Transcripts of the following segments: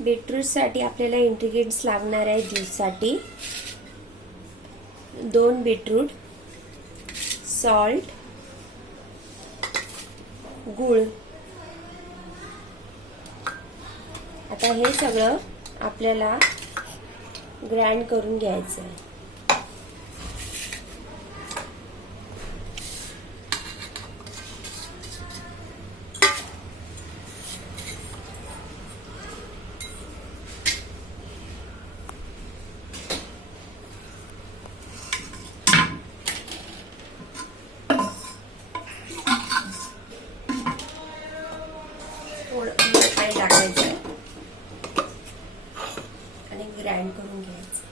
बीटरूटसाठी आपल्याला इंग्रेडियंट्स लागणार आहे ज्यूससाठी 2 बीटरूट, सॉल्ट, गूळ. आता हे सगळं आपल्याला ग्राइंड करून घ्यायचं आहे. थोडं पाणी टाकायचं आणि ग्राइंड करून घ्यायचं.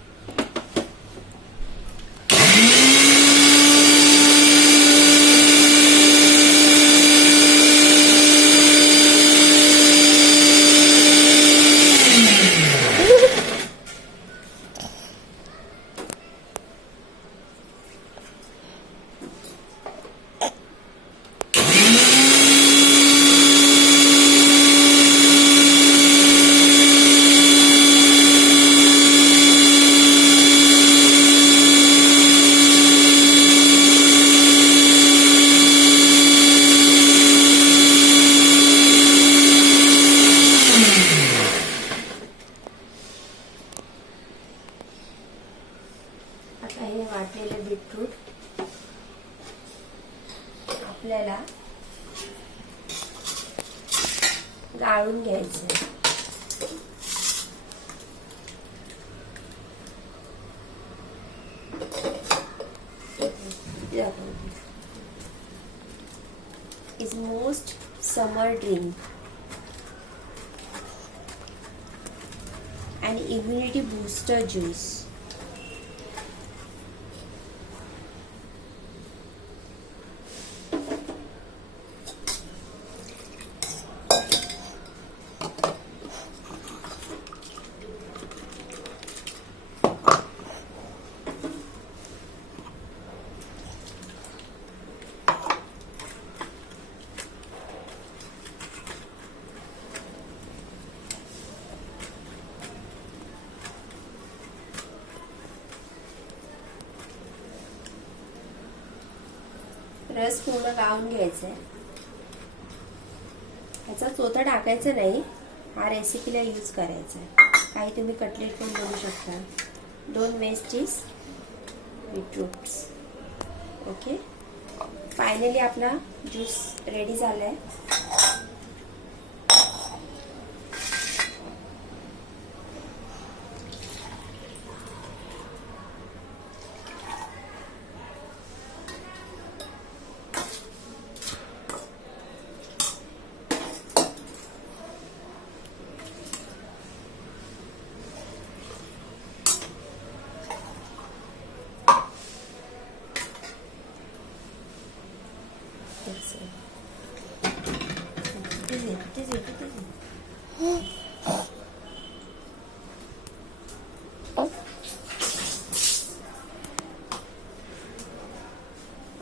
आता हे वाटलेले बीटरूट आपल्याला गाळून घ्यायचं. is most summer drink and immunity booster juice. रस पूर्ण गाळून घ्यायचा आहे. ह्याचा चोथा टाकायचा नाही, हा रेसिपीला यूज करायचा आहे. काही तुम्ही कटलेट पण बनवू शकता. 2 मेस चीज, बीटरूट्स. ओके, फायनली आपला ज्यूस रेडी झालाय.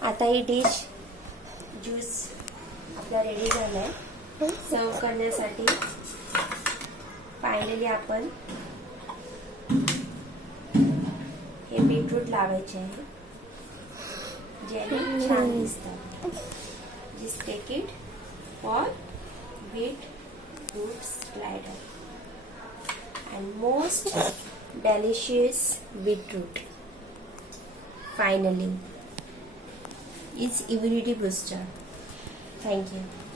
आता ही डिश ज्यूस आपला रेडी झालाय सर्व करण्यासाठी. फायनली आपण हे बीटरूट लावायचे आहे, ज्याने छान दिसतात. Just take it for beetroot slider and most delicious beetroot finally is immunity booster. Thank you.